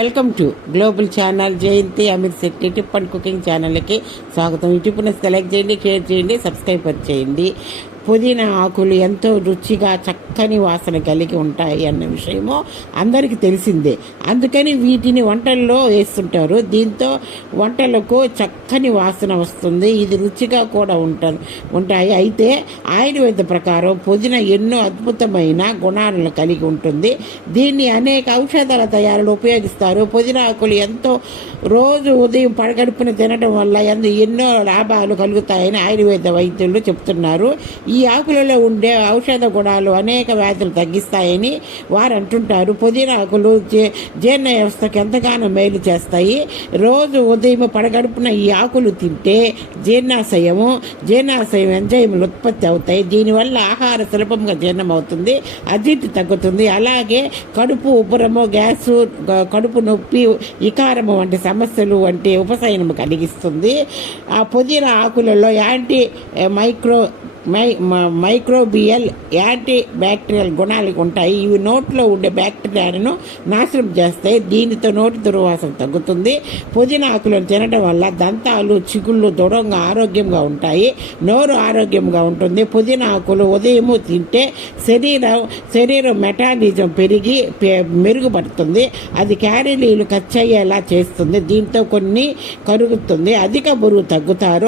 Welcome to global channel Jayanthi Amit Shetty tip and cooking ఛానల్కి స్వాగతం. ఈ టిప్ని సెలెక్ట్ చేయండి, షేర్ చేయండి, సబ్స్క్రైబ్ చేయండి. పుదీనా ఆకులు ఎంతో రుచిగా చక్కని వాసన కలిగి ఉంటాయి అన్న విషయము అందరికీ తెలిసిందే. అందుకని వీటిని వంటల్లో వేస్తుంటారు. దీంతో వంటలకు చక్కని వాసన వస్తుంది. ఇది రుచిగా కూడా ఉంటాయి. అయితే ఆయుర్వేద ప్రకారం పుదీనా ఎన్నో అద్భుతమైన గుణాలను కలిగి ఉంటుంది. దీన్ని అనేక ఔషధాల తయారీలో ఉపయోగిస్తారు. పుదీనా ఆకులు ఎంతో రోజు ఉదయం పడగడుపున తినడం వల్ల ఎన్నో లాభాలు కలుగుతాయని ఆయుర్వేద వైద్యులు చెప్తున్నారు. ఈ ఆకులలో ఉండే ఔషధ గుణాలు అనేక వ్యాధులు తగ్గిస్తాయని వారు అంటుంటారు. పుదీనా ఆకులు జీర్ణ వ్యవస్థకు ఎంతగానో మేలు చేస్తాయి. రోజు ఉదయం పడగడుపున ఈ ఆకులు తింటే జీర్ణాశయం ఎంజైములు ఉత్పత్తి అవుతాయి. దీనివల్ల ఆహార సులభంగా జీర్ణమవుతుంది, అజీర్తి తగ్గుతుంది. అలాగే కడుపు ఉబ్బరము, గ్యాసు, కడుపు నొప్పి, వికారము వంటి సమస్యలు వంటి ఉపశమనం కలిగిస్తుంది. ఆ పుదీనా ఆకులలో మైక్రోబియల్ యాంటీ బ్యాక్టీరియల్ గుణాలు ఉంటాయి. ఇవి నోట్లో ఉండే బ్యాక్టీరియాను నాశనం చేస్తాయి. దీనితో నోటి దుర్వాసన తగ్గుతుంది. పుదీనా ఆకులను తినడం వల్ల దంతాలు, చిగుళ్ళు దృఢంగా ఆరోగ్యంగా ఉంటాయి. నోరు ఆరోగ్యంగా ఉంటుంది. పుదీనా ఆకులు ఉదయం తింటే శరీరం మెటాబాలిజం పెరిగి మెరుగుపడుతుంది. అది క్యాలరీలు ఖర్చు అయ్యేలా చేస్తుంది. దీంతో కొన్ని కరుగుతుంది. అధిక బరువు తగ్గుతారు.